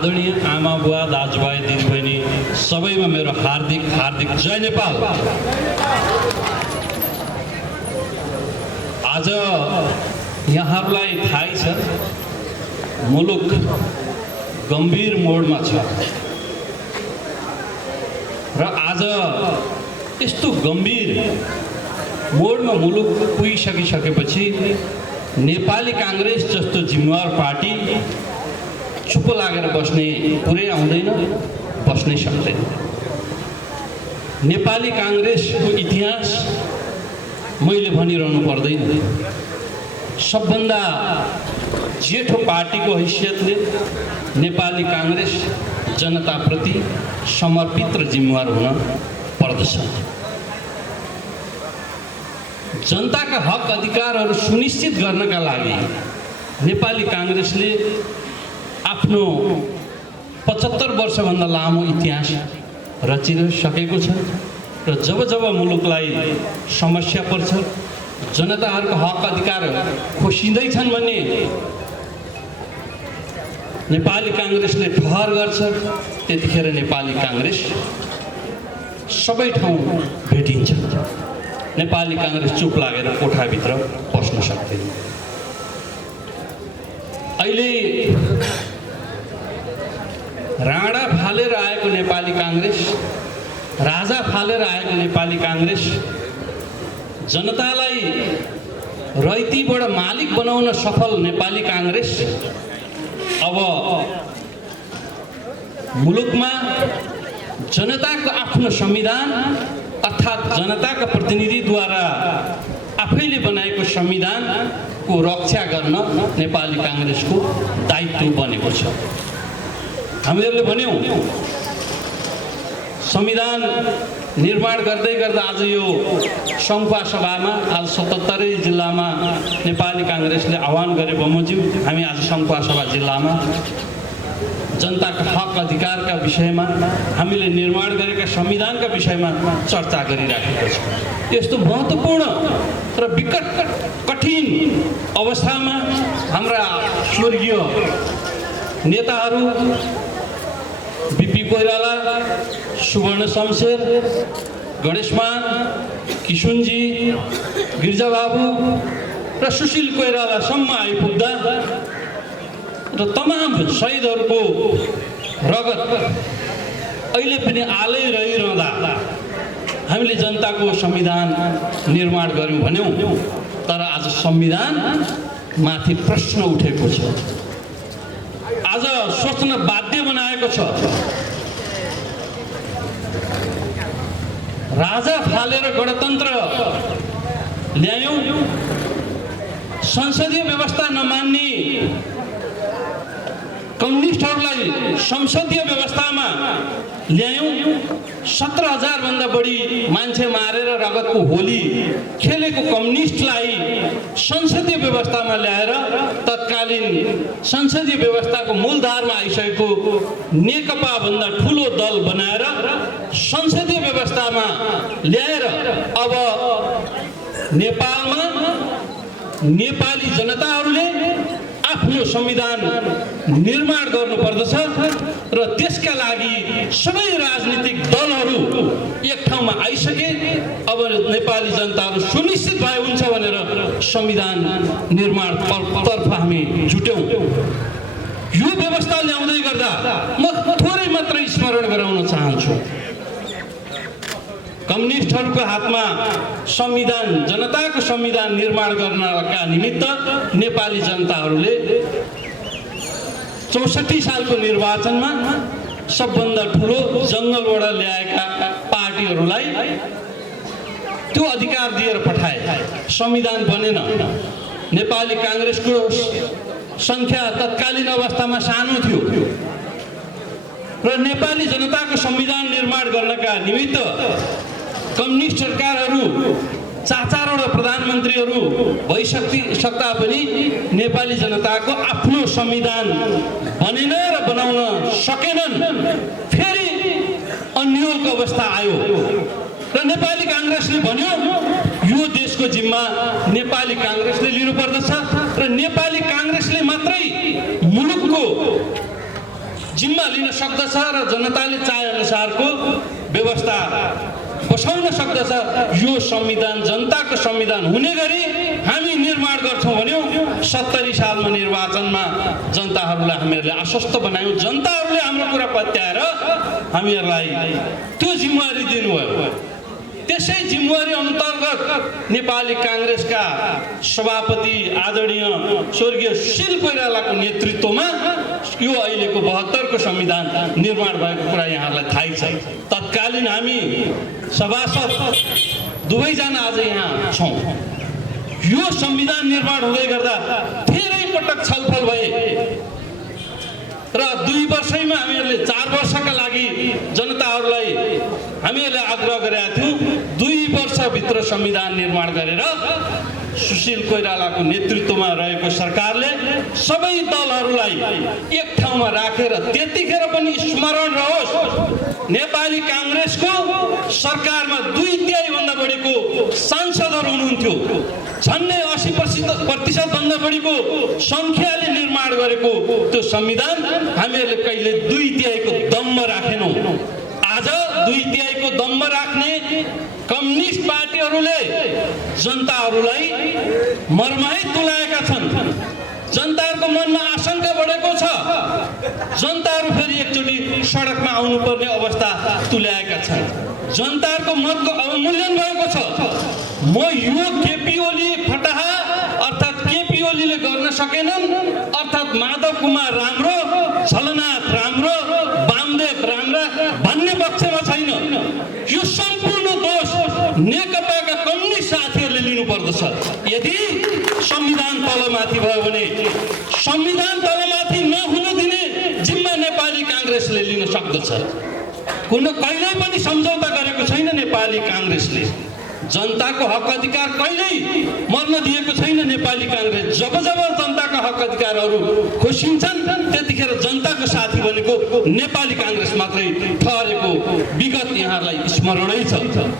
आदरणीय आमा बुवा दाजुभाइ दिदीबहिनी सबैमा मेरो हार्दिक हार्दिक जय नेपाल। आज यहाँहरूलाई थाहै छ मुलुक गम्भीर मोडमा छ र आज यस्तो गम्भीर मोडमा मुलुक पुगिसकेपछि नेपाली काङ्ग्रेस जस्तो जिम्मेवार पार्टी चुप लागेर बस्ने पुरै आउँदैन, बस्नै सक्दैन। नेपाली काङ्ग्रेसको इतिहास मैले भनिरहनु पर्दैन। सबभन्दा जेठो पार्टीको हैसियतले नेपाली काङ्ग्रेस जनताप्रति समर्पित र जिम्मेवार हुन पर्दछ। जनताका हक अधिकारहरू सुनिश्चित गर्नका लागि नेपाली काङ्ग्रेसले आफ्नो 75 वर्षभन्दा लामो इतिहास रचिसकेको छ र जब जब मुलुकलाई समस्या पर्छ, जनताहरूको हक अधिकार खोसिँदैछन् भने नेपाली काङ्ग्रेसले ठहर गर्छ। त्यतिखेर नेपाली काङ्ग्रेस सबै ठाउँ भेटिन्छ। नेपाली काङ्ग्रेस चुप लागेर कोठाभित्र बस्न सक्दैन। अहिले राणा फालेर आएको नेपाली काङ्ग्रेस, राजा फालेर आएको नेपाली काङ्ग्रेस जनतालाई रैतीबाट मालिक बनाउन सफल नेपाली काङ्ग्रेस अब मुलुकमा जनताको आफ्नो संविधान अर्थात् जनताका प्रतिनिधिद्वारा आफैले बनाएको संविधानको रक्षा गर्न नेपाली काङ्ग्रेसको दायित्व बनेको छ। हामीहरूले भन्यौँ संविधान निर्माण गर्दै गर्दा आज यो सङ्खुवा सभामा आज 77 जिल्लामा नेपाली काङ्ग्रेसले आह्वान गरे बमोजिम हामी आज सङ्खुवा सभा जिल्लामा जनताका हक अधिकारका विषयमा हामीले निर्माण गरेका संविधानका विषयमा चर्चा गरिराखेका छौँ। यस्तो महत्त्वपूर्ण र विकट कठिन अवस्थामा हाम्रा स्वर्गीय नेताहरू बीपी कोइराला, सुवर्ण शमशेर, गणेशमान, किशुनजी, गिर्जाबाबु र सुशील कोइरालासम्म आइपुग्दा र तमाम शहीदहरूको रगत अहिले पनि आलै रहिरहँदा हामीले जनताको संविधान निर्माण गर्यौँ भन्यौँ। तर आज संविधान माथि प्रश्न उठेको छ। आज सोच्न बाध्य बनाएको छ। राजा फालेर गणतन्त्र ल्यायौँ, संसदीय व्यवस्था नमान्ने कम्युनिस्टहरूलाई संसदीय व्यवस्थामा ल्यायौँ, 17,000 भन्दा बढी मान्छे मारेर रगतको होली खेलेको कम्युनिस्टलाई संसदीय व्यवस्थामा ल्याएर तत्कालीन संसदीय व्यवस्थाको मूलधारमा आइसकेको नेकपा भन्दा ठुलो दल बनाएर संसदीय व्यवस्थामा ल्याएर अब नेपालमा नेपाली जनताहरूले आफ्नो संविधान निर्माण गर्नुपर्दछ र त्यसका लागि सबै राजनीतिक दलहरू एक ठाउँमा आइसके। अब नेपाली जनताहरू सुनिश्चित भए हुन्छ भनेर संविधान निर्माण तर्फ हामी जुट्यौँ। यो व्यवस्था ल्याउँदै गर्दा म थोरै मात्रै स्मरण गराउन चाहन्छु। कम्युनिस्टहरूको हातमा संविधान, जनताको संविधान निर्माण गर्नका निमित्त नेपाली जनताहरूले 64 सालको निर्वाचनमा सबभन्दा ठुलो जङ्गलबाट ल्याएका पार्टीहरूलाई त्यो अधिकार दिएर पठाए। संविधान बनेन। नेपाली काङ्ग्रेसको सङ्ख्या तत्कालीन अवस्थामा सानो थियो र नेपाली जनताको संविधान निर्माण गर्नका निमित्त कम्युनिस्ट सरकारहरू 4-4वटा प्रधानमन्त्रीहरू भइसक्दा पनि नेपाली जनताको आफ्नो संविधान बनेन र बनाउन सकेनन्। फेरि अन्यलको अवस्था आयो र नेपाली काङ्ग्रेसले भन्यो यो देशको जिम्मा नेपाली काङ्ग्रेसले लिनुपर्दछ र नेपाली काङ्ग्रेसले मात्रै मुलुकको जिम्मा लिन सक्दछ र जनताले चाहे अनुसारको व्यवस्था बसाउन सक्दछ। यो संविधान जनताको संविधान हुने गरी हामी निर्माण गर्छौँ भन्यौँ। 70 सालमा निर्वाचनमा जनताहरूलाई हामीहरूले आश्वस्त बनायौँ। जनताहरूले हाम्रो कुरा पत्याएर हामीहरूलाई त्यो जिम्मेवारी दिनुभयो। त्यसै जिम्मेवारी अन्तर्गत नेपाली काङ्ग्रेसका सभापति आदरणीय स्वर्गीय सुशील कोइरालाको नेतृत्वमा यो अहिलेको 72 को संविधान निर्माण भएको कुरा यहाँलाई थाहै छ। तत्कालीन हामी सभासद दुवैजना आज यहाँ छौँ। यो संविधान निर्माण हुँदै गर्दा धेरै पटक छलफल भए र 2 वर्षैमा हामीहरूले 4 वर्षका लागि जनताहरूलाई हामीहरूले आग्रह गरेका थियौँ 2 वर्षभित्र संविधान निर्माण गरेर सुशील कोइरालाको नेतृत्वमा रहेको सरकारले सबै दलहरूलाई एक ठाउँमा राखेर त्यतिखेर पनि स्मरण रहोस् नेपाली काङ्ग्रेसको सरकारमा 2/3 भन्दा बढीको सांसदहरू हुनुहुन्थ्यो। झन्डै 80% भन्दा बढीको संख्याले निर्माण गरेको त्यो संविधान हामीहरूले कहिले 2/3 को दम्म राखेनौँ। आज 2/3 को दम्म राख्ने कम्युनिस्ट पार्टीहरूले जनताहरूलाई मर्माहित तुल्याएका छन्। जनताहरूको मनमा आशंका बढेको छ। जनताहरू फेरि एकचोटि सडकमा आउनुपर्ने अवस्था तुल्याएका छन्। जनताहरूको मतको अवमूल्यन भएको छ। म यो केपी ओली फटाहा अर्थात् केपी ओलीले गर्न सकेनन् अर्थात् माधव कुमार राम्रो, झलनाथ राम्रो, वामदेव राम्रा भन्ने पक्षमा छैन। यो सम्पूर्ण दोष नेकपाका कम्युनिस्ट साथीहरूले लिनुपर्दछ। यदि संविधान तलमाथि भयो भने संविधान तलमाथि नहुन दिने जिम्मा नेपाली काङ्ग्रेसले लिन सक्दछ। कहिल्यै पनि सम्झौता गरेको छैन नेपाली काङ्ग्रेसले। जनताको हक अधिकार कहिल्यै मर्न दिएको छैन नेपाली काङ्ग्रेस। जब जब जनताका हक अधिकारहरू खोसिन्छन् त्यतिखेर जनताको साथी भनेको नेपाली काङ्ग्रेस मात्रै ठहरेको विगत यहाँलाई स्मरणै छ।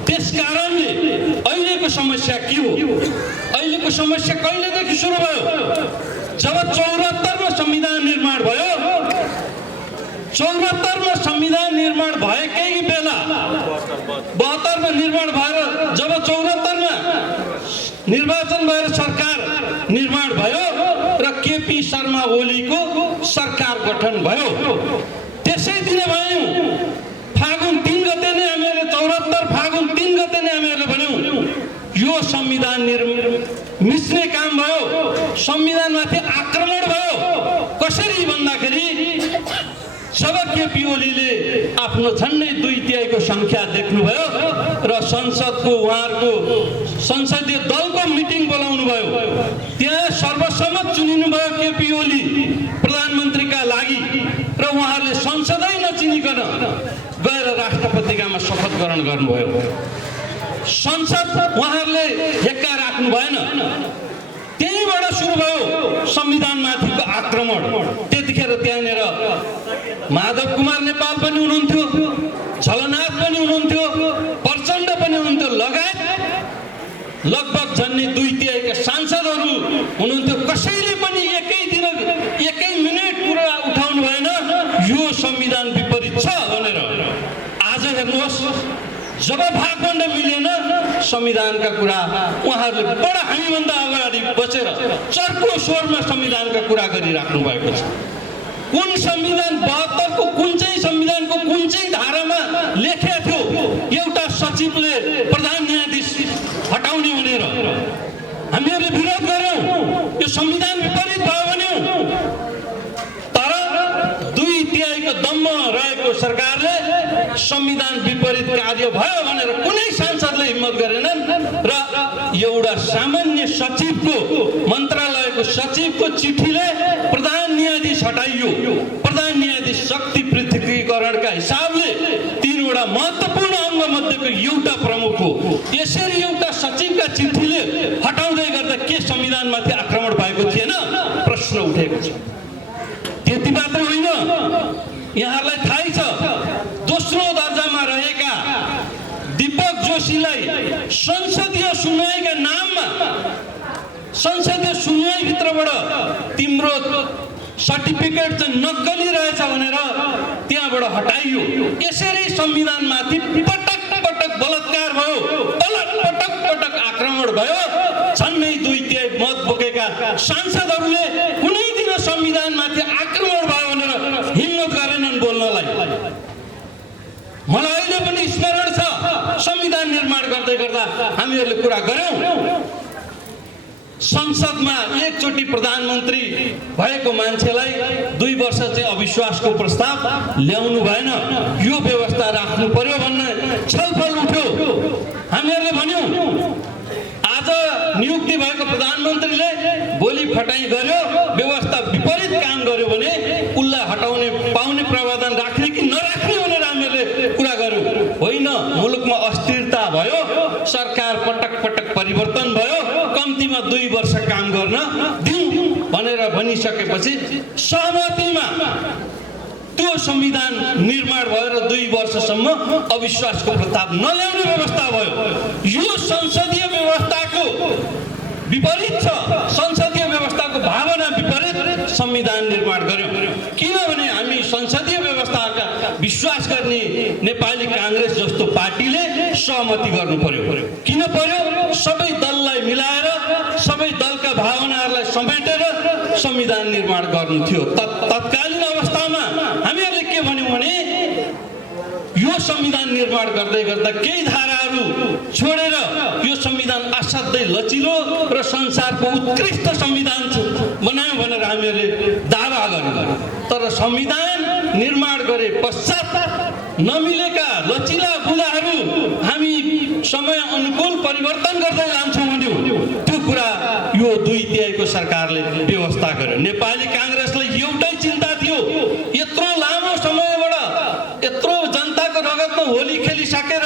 त्यसकारणले अहिलेको समस्या के हो? अहिलेको समस्या कहिलेदेखि सुरु भयो? जब 74 मा संविधान निर्माण भयो। 74 मा संविधान निर्माण भएकै बेला 72 मा निर्माण भएर जब 74 मा निर्वाचन भएर सरकार निर्माण भयो र केपी शर्मा ओलीको सरकार गठन भयो। त्यसै दिन भन्यौँ फागुन 3 गते नै हामीहरूले 74 फागुन 3 गते नै हामीहरूले भन्यौँ यो संविधान मिच्ने काम भयो। संविधानमाथि आक्रमण भयो। कसरी भन्दाखेरि जब केपी ओलीले आफ्नो झन्डै 2/3 को संख्या देख्नुभयो र संसदको उहाँहरूको संसदीय दलको मिटिङ बोलाउनु भयो। त्यहाँ सर्वसम्मत चुनिनु भयो केपी ओली प्रधानमन्त्रीका लागि र उहाँहरूले संसदै नचिनिकन गएर राष्ट्रपतिकामा शपथ ग्रहण गर्नुभयो। संसद उहाँहरूले हेक्का राख्नु भएन। त्यहीबाट सुरु भयो संविधानमाथिको आक्रमण। त्यतिखेर त्यहाँनिर माधव कुमार नेपाल पनि हुनुहुन्थ्यो, झलनाथ पनि हुनुहुन्थ्यो, प्रचण्ड पनि हुनुहुन्थ्यो, लगायत लगभग झन्डै 2/3 का सांसदहरू हुनुहुन्थ्यो। कसैले पनि एकै दिन एकै मिनेट कुरा उठाउनु भएन यो संविधान विपरीत छ भनेर। आज हेर्नुहोस् जब भागवण्ड मिलेन संविधानका कुरा उहाँहरूले बडा हामीभन्दा अगाडि बसेर चर्को स्वरमा संविधानका कुरा गरिराख्नु भएको छ। कुन संविधान 72 को कुन चाहिँ संविधानको कुन चाहिँ धारामा लेखेको थियो एउटा सचिवले प्रधान न्यायाधीश हटाउने भनेर हामीहरूले विरोध गर्यौँ। यो संविधान विपरीत भयो भन्यौँ। तर 2/3 को दम्म रहेको सरकारले संविधान विपरीत कार्य भयो भनेर कुनै सांसदले हिम्मत गरेनन् र एउटा सामान्य सचिवको मन्त्रालयको सचिवको चिठीले प्रधान न्यायाधीश हटाइयो। प्रधान न्यायाधीश शक्ति पृथकीकरणका हिसाबले 3वटा महत्त्वपूर्ण अङ्ग मध्येको एउटा प्रमुख हो। यसरी एउटा सचिवका चिठीले हटाउँदै गर्दा के संविधानमाथि आक्रमण भएको थिएन? प्रश्न उठेको छ। त्यति मात्र होइन, यहाँलाई थाहै छ दोस्रो दर्जामा रहेका दीपक जोशीलाई संसदीय सुनवाईका नाममा संसदीय सुनवाईभित्रबाट तिम्रो सर्टिफिकेट चाहिँ नक्कली रहेछ भनेर त्यहाँबाट हटाइयो। यसरी संविधानमाथि पटक पटक बलात्कार भयो, पटक पटक आक्रमण भयो। झन्डै 2/3 मत बोकेका सांसदहरूले कुनै दिन संविधानमाथि आक्रमण भयो भनेर हिम्मत गरेनन् बोल्नलाई। मलाई अहिले पनि स्मरण छ, संविधान निर्माण गर्दै गर्दा हामीहरूले कुरा गर्यौं। संसदमा एकचोटि प्रधानमन्त्री भएको मान्छेलाई 2 वर्ष चाहिँ अविश्वासको प्रस्ताव ल्याउनु भएन, यो व्यवस्था राख्नु पर्यो भन्ने छलफल उठ्यो। हामीहरूले भन्यौं आज नियुक्ति भएको प्रधानमन्त्रीले भोलि फटाइ गर्यो, व्यवस्था विपरीत काम गर्यो भने उसलाई हटाउने पाउने प्रावधान राख्ने कि नराख्ने भनेर हामीहरूले कुरा गर्यौं। होइन, मुलुकमा अस्थिरता भयो, सरकार पटक पटक परिवर्तन भयो, कम्तीमा 2 वर्ष काम गर्न दिउँ भनेर भनिसकेपछि सहमतिमा त्यो संविधान निर्माण भएर 2 वर्षसम्म अविश्वासको प्रस्ताव नल्याउने व्यवस्था भयो। यो संसदीय व्यवस्थाको विपरीत छ, संसदीय व्यवस्थाको भावना विपरीत संविधान निर्माण गर्यौं। किनभने हामी संसदीय व्यवस्थाका विश्वास गर्ने नेपाली कांग्रेस जस्तो पार्टीले सहमति गर्नु पर्यो। किन पर्यो? सबै दललाई मिलाएर, सबै दलका भावनाहरूलाई समेटेर संविधान निर्माण गर्नु थियो। तत्कालीन अवस्थामा हामीहरूले के भन्यौं भने यो संविधान निर्माण गर्दै गर्दा केही धाराहरू छोडेर यो संविधान असाध्यै लचिलो र संसारको उत्कृष्ट संविधान बनायौं भनेर हामीहरूले दावा गर्यौं। तर संविधान निर्माण गरे पश्चात नमिलेका लचिला बुँदाहरू हामी समय अनुकूल परिवर्तन गर्दै लान्छौं भन्यौं। त्यो कुरा यो 2/3 को सरकारले व्यवस्था गर्यो। नेपाली कांग्रेसलाई एउटै चिन्ता थियो, यत्रो लामो समयबाट यत्रो जनताको रगतमा होली खेलिसकेर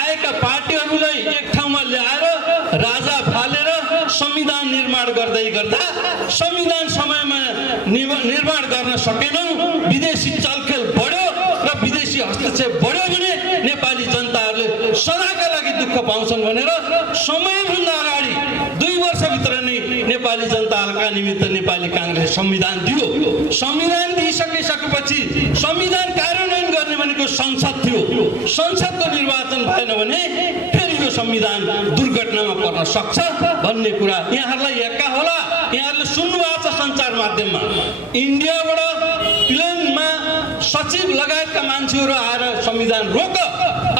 आएका पार्टीहरूलाई एक ठाउँमा ल्याएर राजा फालेर संविधान निर्माण गर्दै गर्दा संविधान समयमा निर्माण गर्न सकेनौं। विदेशी चलखेल बढ्यो र विदेशी हस्तक्षेप बढ्यो भने नेपाली जनताहरूले सदाका लागि दुःख पाउँछन् भनेर समयभन्दा अगाडि 2 वर्षभित्र नै नेपाली जनताका निमित्त नेपाली कांग्रेस संविधान दियो। संविधान दिइसकेपछि संविधान कार्यान्वयन गर्ने भनेको संसद थियो। संसदको निर्वाचन भएन भने फेरि यो संविधान दुर्घटनामा पर्न सक्छ भन्ने कुरा यहाँहरूलाई एक्का होला। यहाँहरूले सुन्नु भएको छ सञ्चार माध्यममा, इन्डियाबाट प्लेनमा सचिव लगायतका मान्छेहरू आएर संविधान रोक,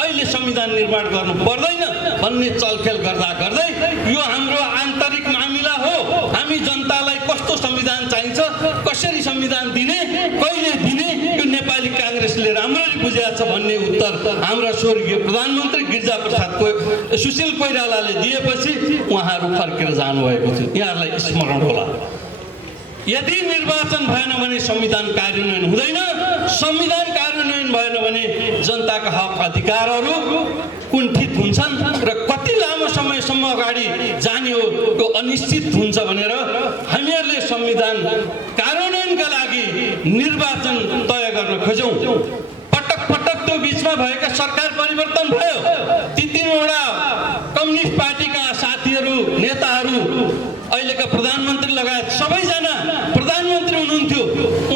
अहिले संविधान निर्माण गर्नु पर्दैन भन्ने चलखेल गर्दा गर्दै यो हाम्रो आन्तरिक मामिला हो। हामी जनतालाई कस्तो संविधान चाहिन्छ, कसरी संविधान दिने, कहिले दिने, यो नेपाली कांग्रेसले राम्ररी बुझेको छ भन्ने उत्तर हाम्रा स्वर्गीय प्रधानमन्त्री गिरिजाप्रसाद सुशील कोइरालाले दिएपछि उहाँहरू फर्केर जानुभएको थियो। यहाँहरूलाई स्मरण होला। यदि निर्वाचन भएन भने संविधान कार्यान्वयन हुँदैन। संविधान कार्यान्वयन भएन भने जनताका हक अधिकारहरू कुण्ठित हुन्छन् र कति लामो समयसम्म अगाडि जाने हो यो अनिश्चित हुन्छ भनेर हामीहरूले संविधान कार्यान्वयनका लागि निर्वाचन तय गर्न खोज्यौं। पटक पटक त्यो बीचमा भएका सरकार परिवर्तन भयो। ती 3वटा कम्युनिस्ट पार्टीका साथीहरू, नेताहरू, अहिलेका प्रधानमन्त्री लगायत सबैजना प्रधानमन्त्री हुनुहुन्थ्यो।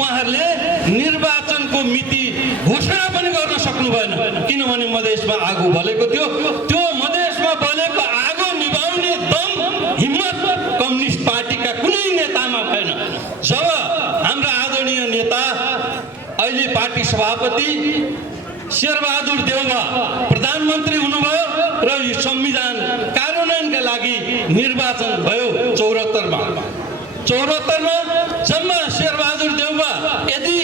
उहाँहरूले निर्वाचनको मिति घोषणा पनि गर्न सक्नु भएन, किनभने मधेसमा आगो बलेको थियो। त्यो मधेसमा बलेको आगो निभाउने दम, हिम्मत कम्युनिस्ट पार्टीका कुनै नेतामा भएन। जब हाम्रा आदरणीय नेता अहिले पार्टी सभापति शेरबहादुर देउवा प्रधानमन्त्री हुनुभयो र यो संविधान कार्यान्वयनका लागि निर्वाचन भयो 74 मा जम्मा शेरबहादुर देउवा यदि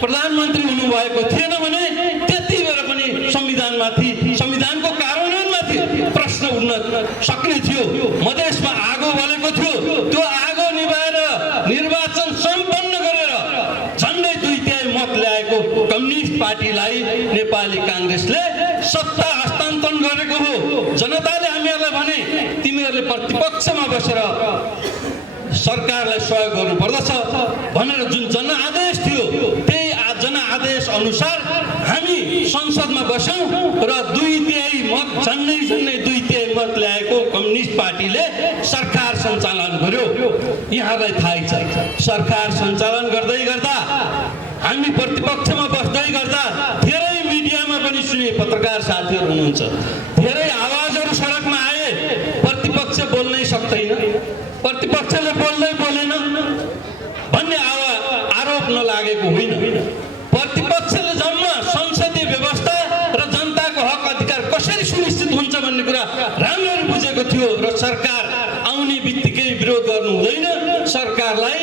प्रधानमन्त्री हुनुभएको थिएन भने त्यति बेला पनि संविधानको कार्यान्वयनमाथि प्रश्न उठ्न सक्ने थियो। मधेसमा आगो बलेको थियो, त्यो आगो निभाएर निर्वाचन सम्पन्न गरेर झन्डै 2/3 मत ल्याएको कम्युनिस्ट पार्टीलाई नेपाली कांग्रेसले सत्ता हस्तान्तरण गरेको हो। जनताले हामीहरूलाई भने तिमीहरूले प्रतिपक्षमा बसेर सरकारलाई सहयोग गर्नुपर्दछ भनेर जुन जनआदेश थियो, त्यही जनआदेश अनुसार हामी संसदमा बस्यौं र 2/3 मत झन्डै 2/3 मत ल्याएको कम्युनिस्ट पार्टीले सरकार सञ्चालन गर्यो। यहाँलाई थाहै छ सरकार सञ्चालन गर्दै गर्दा हामी प्रतिपक्षमा बस्दै गर्दा धेरै मिडियामा पनि सुने पत्रकार साथीहरू हुनुहुन्छ धेरै आवाजहरू सडकमा आए प्रतिपक्ष बोल्नै सक्दैन प्रतिपक्षले बोलेन भन्ने आरोप नलागेको होइन प्रतिपक्षले जम्मा संसदीय व्यवस्था र जनताको हक अधिकार कसरी सुनिश्चित हुन्छ भन्ने कुरा राम्ररी बुझेको थियो र सरकार आउने बित्तिकै विरोध गर्नु हुँदैन सरकारलाई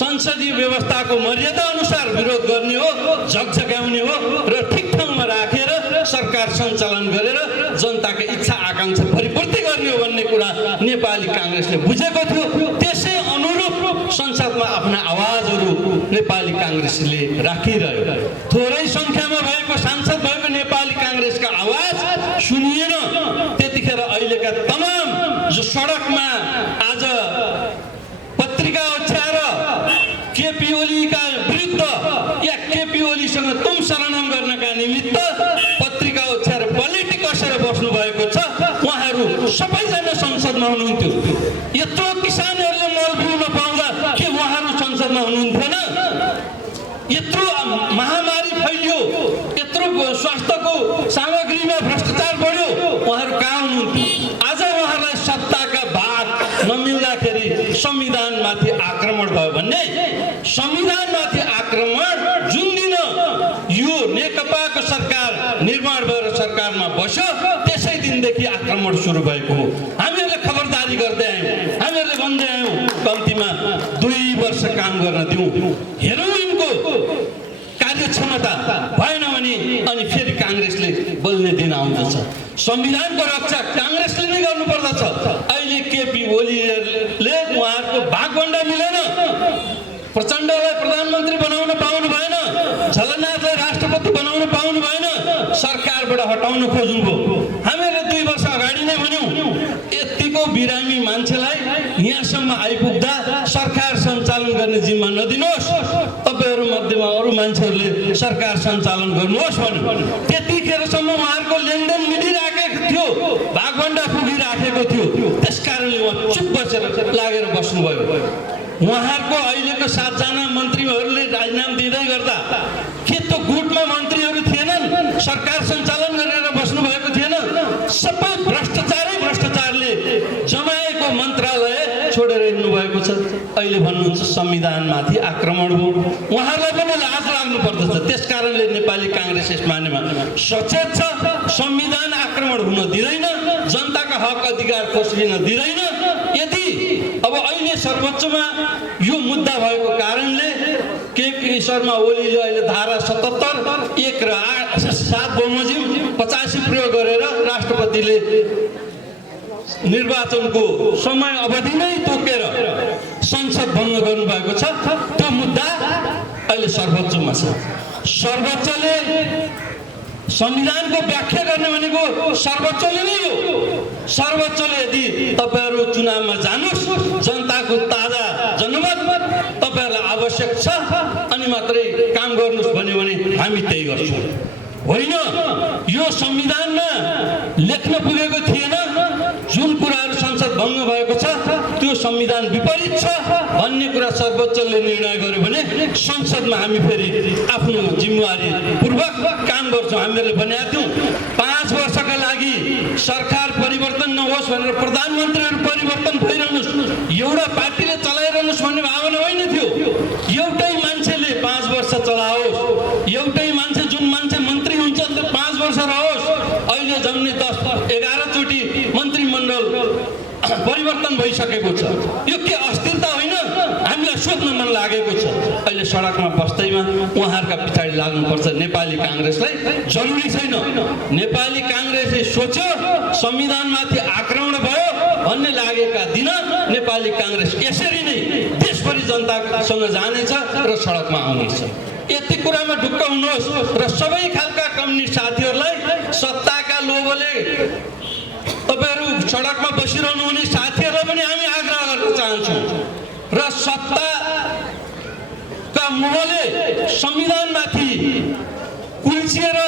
संसदीय व्यवस्थाको मर्यादा अनुसार विरोध गर्ने हो झकझक्याउने हो र ठिक ठाउँमा राखेर सरकार सञ्चालन गरेर जनताको इच्छा आकांक्षा परिपूर्ति गर्ने हो भन्ने कुरा नेपाली काङ्ग्रेसले बुझेको थियो त्यसै अनुरूप संसदमा आफ्ना आवाजहरू नेपाली काङ्ग्रेसले राखिरह्यो थोरै सङ्ख्यामा भएको सांसद भएको नेपाली काङ्ग्रेसका आवाज सुनिएन त्यतिखेर अहिलेका तमाम जो सडकमा आज पत्रिका ओछ्याएर केपी ओलीका विरुद्ध या केपी ओलीसँग तुम शरणम गर्नका निमित्त पत्रिका ओछ्याएर पलेटी कसेर बस्नु भएको छ उहाँहरू सबैजना संसदमा हुनुहुन्थ्यो यत्रो किसानहरूले मल बिउ नपाउँदा के उहाँहरू संसदमा हुनुहुन्थेन यत्रो महामारी फैलियो यत्रो स्वास्थ्यको सामग्रीमा भ्रष्टाचार बढ्यो उहाँहरू कहाँ हुनुहुन्थ्यो आज उहाँहरूलाई सत्ताका भाग नमिल्दाखेरि संविधानमाथि आक्रमण भयो भन्ने संविधानमाथि आक्रमण जुन दिन यो नेकपाको सरकार निर्माण भएर सरकारमा बस्यो त्यसै दिनदेखि आक्रमण सुरु भएको हो हामीहरूले खबरदारी गर्दै आयौँ हामीहरूले भन्दै आयौँ कम्तीमा 2 वर्ष काम गर्न दिउँ हेरौँ यिनको कार्यक्षमता भएन भने अनि फेरि काङ्ग्रेसले बोल्ने दिन आउँदछ संविधानको रक्षा काङ्ग्रेसले नै गर्नुपर्दछ अहिले केपी ओलीले उहाँहरूको भागभन्डा मिलेन प्रचण्डलाई प्रधानमन्त्री बनाउन पाउनु भएन झलनाथलाई राष्ट्रपति बनाउन पाउनु भएन सरकारबाट हटाउन खोज्नुभयो हामीहरूले 2 वर्ष अगाडि नै भन्यौँ यतिको बिरामी मान्छेलाई यहाँसम्म आइपुग्दा सरकार सञ्चालन गर्ने जिम्मा नदिनुहोस् तपाईँहरू मध्येमा अरू मान्छेहरूले सरकार सञ्चालन गर्नुहोस् भन्यो त्यतिखेरसम्म उहाँहरूको लेनदेन मिलिराखेको थियो भागभन्डा पुगिराखेको थियो त्यसकारणले उहाँ चुप बसेर लागेर बस्नुभयो उहाँहरूको अहिलेको 7 जना मन्त्रीहरूले राजीनामा दिँदै गर्दा के त्यो गुटमा मन्त्रीहरू थिएनन् सरकार सञ्चालन गरेर बस्नुभएको थिएन सबै भ्रष्टाचारले जमाएको मन्त्रालय छोडेर हिँड्नु भएको छ अहिले भन्नुहुन्छ संविधानमाथि आक्रमण हो उहाँहरूलाई पनि लाज लाग्नु पर्दछ त्यसकारणले नेपाली काङ्ग्रेस यस मानेमा सचेत छ संविधान आक्रमण हुन दिँदैन जनताका हक अधिकार खोस्लिन दिँदैन यदि अब अहिले सर्वोच्चमा यो मुद्दा भएको कारणले केपी शर्मा ओलीले अहिले धारा 77 1 र 7 बमोजिम 85 प्रयोग गरेर राष्ट्रपतिले निर्वाचनको समय अवधि नै तोकेर संसद भङ्ग गर्नुभएको छ त्यो मुद्दा अहिले सर्वोच्चमा छ सर्वोच्चले संविधानको व्याख्या गर्ने भनेको सर्वोच्चले नै हो सर्वोच्चले यदि तपाईहरू चुनावमा जानुस् जनताको ताजा जनमत तपाईहरुलाई आवश्यक छ अनि मात्रै काम गर्नुस् भन्यो भने हामी त्यही गर्छौं होइन यो संविधानमा लेख्न पुगेको थिएन जुन कुराहरु संसद भङ्ग भएको छ त्यो संविधान विपरीत छ भन्ने कुरा सर्वोच्चले निर्णय गर्यो भने संसदमा हामी फेरि आफ्नो जिम्मेवारी पूर्वक काम गर्छौं हामीले भनेका थियौं 5 वर्षका लागि सरकार परिवर्तन नहोस् भनेर प्रधानमन्त्रीहरु परिवर्तन भइरहनुस् एउटा पार्टीले चलाइरहनुस् भन्ने भावना होइन थियो एउटै मान्छेले 5 वर्ष चलाओस् एउटै मान्छे जुन मान्छे मन्त्री हुन्छ त्यो 5 वर्ष रहोस् अहिले जम्ने 10-11 चोटी मन्त्रीमण्डल परिवर्तन भइसकेको छ यो के अस्थिरता होइन हामीलाई सोध्न मन लागेको छ अहिले सडकमा बस्दैमा उहाँहरुका पछाडी लाग्नुपर्छ नेपाली कांग्रेसलाई जरुरी छैन नेपाली कांग्रेसले सोच्यो संविधानमाथि आक्रमण भयो भन्ने लागेका दिन नेपाली कांग्रेस यसरी नै देशभरि जनतासँग जानेछ र सडकमा आउनेछ यति कुरामा ढुक्क हुनुहोस् र सबै खालका कम्युनिस्ट साथीहरुलाई सत्ताका लोभले तपाईहरु सडकमा बसिरहनु हुने साथीहरुलाई पनि हामी आग्रह गर्न चाहन्छौं र सत्ताका मोहले संविधानमाथि कुल्चिएर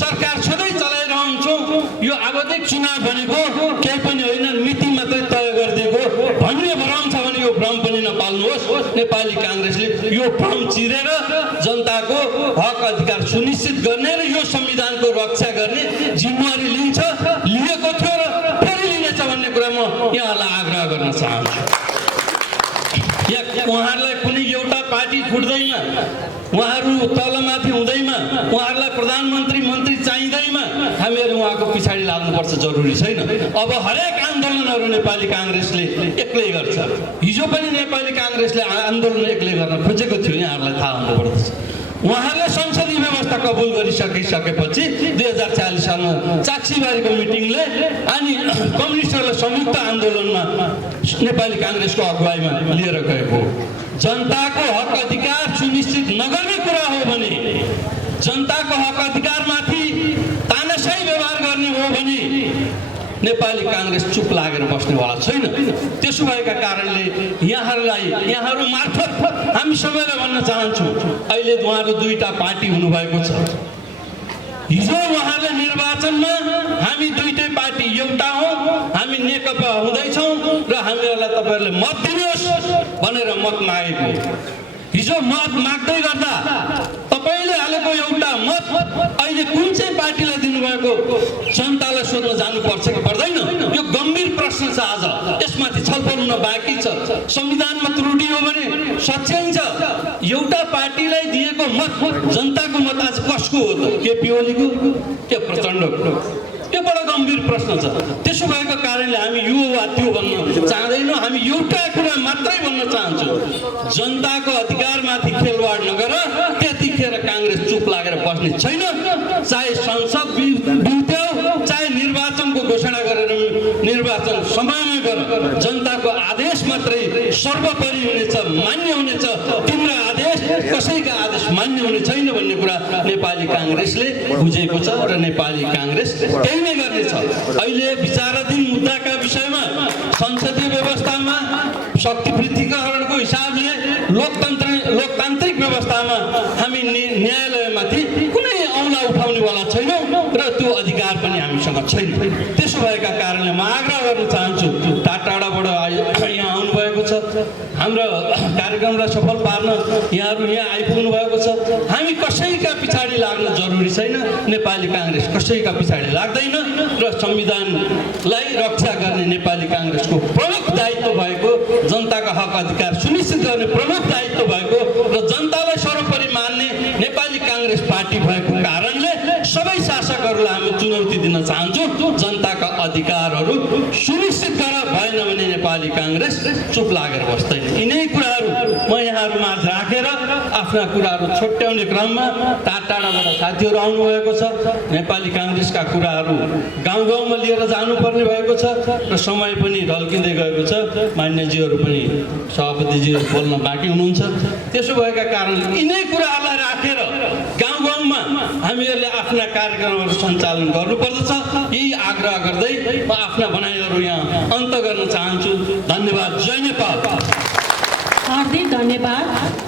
सरकार सधैँ चलाइरहन्छौं यो आवधिक चुनाव भनेको केही पनि होइन मिति मात्रै तय गरिदिएको भन्ने भ्रम छ भने यो भ्रम पनि नपाल्नु नेपाली काङ्ग्रेसले यो भ्रम चिरेर जनताको हक अधिकार सुनिश्चित गर्ने र यो संविधानको रक्षा गर्ने जिम्मेवारी लिएको थियो र फेरि लिनेछ भन्ने कुरा म यहाँलाई आग्रह गर्न चाहन्छु। यहाँ उहाँहरूलाई कुनै एउटा पार्टी छुट्दैमा, उहाँहरू तलमाथि हुँदैमा, उहाँहरूलाई प्रधानमन्त्री मन्त्री चाहिँदैमा हामीहरू उहाँको पछाडि लाग्नुपर्छ जरुरी छैन। अब हरेक आन्दोलनहरू नेपाली काङ्ग्रेसले एक्लै गर्छ। हिजो पनि नेपाली काङ्ग्रेसले आन्दोलन एक्लै गर्न खोजेको थियो, यहाँहरूलाई थाहा हुनुपर्दछ। उहाँहरूले संसदीय व्यवस्था कबुल गरिसकेपछि 2040 सालमा चाक्सीबारीको मिटिङले अनि कम्युनिस्टहरूलाई संयुक्त आन्दोलनमा नेपाली काङ्ग्रेसको अगुवाईमा लिएर गएको हो। जनताको हक अधिकार सुनिश्चित नगर्ने कुरा हो भने, जनताको हक अधिकारमाथि तानाशाही व्यवहार गर्ने हो भने नेपाली काङ्ग्रेस चुप लागेर बस्नेवाला छैन। त्यसो भएका कारणले यहाँहरू मार्फत हामी सबैलाई भन्न चाहन्छौँ, अहिले उहाँहरू दुईटा पार्टी हुनुभएको छ। हिजो उहाँहरूले निर्वाचनमा हामी दुईटै पार्टी एउटा हौँ, हामी नेकपा हुँदैछौँ र हामीहरूलाई तपाईँहरूले मत दिनुहोस् भनेर मत मागेको। हिजो मत माग्दै गर्दा तपाईँले हालेको एउटा मत अहिले कुन चाहिँ पार्टीलाई दिनुभएको जनतालाई सोध्न जानुपर्छ कि पर्दैन? यो गम्भीर प्रश्न छ। आज यसमाथि छलफल हुन बाँकी छ। संविधानमा त्रुटि हो भने सच्याइन्छ। एउटा पार्टीलाई दिएको मत, जनताको मत आज कसको हो त? केपी ओलीको के प्रचण्डको? यो बडा गम्भीर प्रश्न छ। त्यसो भएको कारणले हामी यो वा त्यो भन्न चाहँदैनौँ। हामी एउटा कुरा मात्रै भन्न चाहन्छौँ, जनताको अधिकारमाथि खेलवाड नगर। त्यतिखेर काङ्ग्रेस चुप लागेर बस्ने छैन। चाहे संसद बिउत्यो, चाहे निर्वाचनको घोषणा गरेर निर्वाचन समयमा गर, जनताको आदेश मात्रै सर्वोपरि हुनेछ, मान्य हुनेछ। तिम्रो आदेश कसैका आदेश मान्य हुने छैन भन्ने कुरा नेपाली काङ्ग्रेसले बुझेको छ र नेपाली काङ्ग्रेस त्यही नै गर्नेछ। अहिले विचाराधीन मुद्दाका विषयमा संसदीय व्यवस्थामा शक्ति पृथकीकरणको हिसाबले लोकतान्त्रिक व्यवस्थामा हामी न्यायालयमाथि कुनै औँला उठाउनेवाला छैनौँ र त्यो अधिकार पनि हामीसँग छैन। त्यसो भएका कारणले म आग्रह गर्न चाहन्छु, टाढाबाट यहाँ आउनुभएको छ, हाम्रो कार्यक्रमलाई सफल पार्न यहाँहरू यहाँ आइपुग्नु भएको छ। हामी कसैका पछाडि लाग्न जरुरी छैन। नेपाली काङ्ग्रेस कसैका पछाडि लाग्दैन र संविधानलाई रक्षा गर्ने नेपाली काङ्ग्रेसको प्रमुख दायित्व भएको, जनताका हक अधिकार सुनिश्चित गर्ने प्रमुख दायित्व भएको र जनतालाई सर्वोपरि मान्ने नेपाली काङ्ग्रेस पार्टी भएको कारणले सबै शासकहरूलाई हामी चुनौती दिन चाहन्छौँ। जनताका अधिकारहरू सुनिश्चित गर, भएन भने नेपाली काङ्ग्रेस चुप लागेर बस्दैन। यिनै कुराहरू म यहाँहरूमा राखेर आफ्ना कुराहरू छुट्याउने क्रममा टाढाबाट साथीहरू आउनुभएको छ। नेपाली काङ्ग्रेसका कुराहरू गाउँ गाउँमा लिएर जानुपर्ने भएको छ र समय पनि ढल्किँदै गएको छ। मान्यजीहरू पनि, सभापतिजीहरू बोल्न बाँकी हुनुहुन्छ। त्यसो भएका कारणले यिनै कुराहरूलाई राखेर गाउँ गाउँमा हामीहरूले आफ्ना कार्यक्रमहरू सञ्चालन गर्नुपर्दछ। यही आग्रह गर्दै म आफ्ना भनाइहरू यहाँ अन्त गर्न चाहन्छु। धन्यवाद। जय नेपाल। हार्दिक धन्यवाद।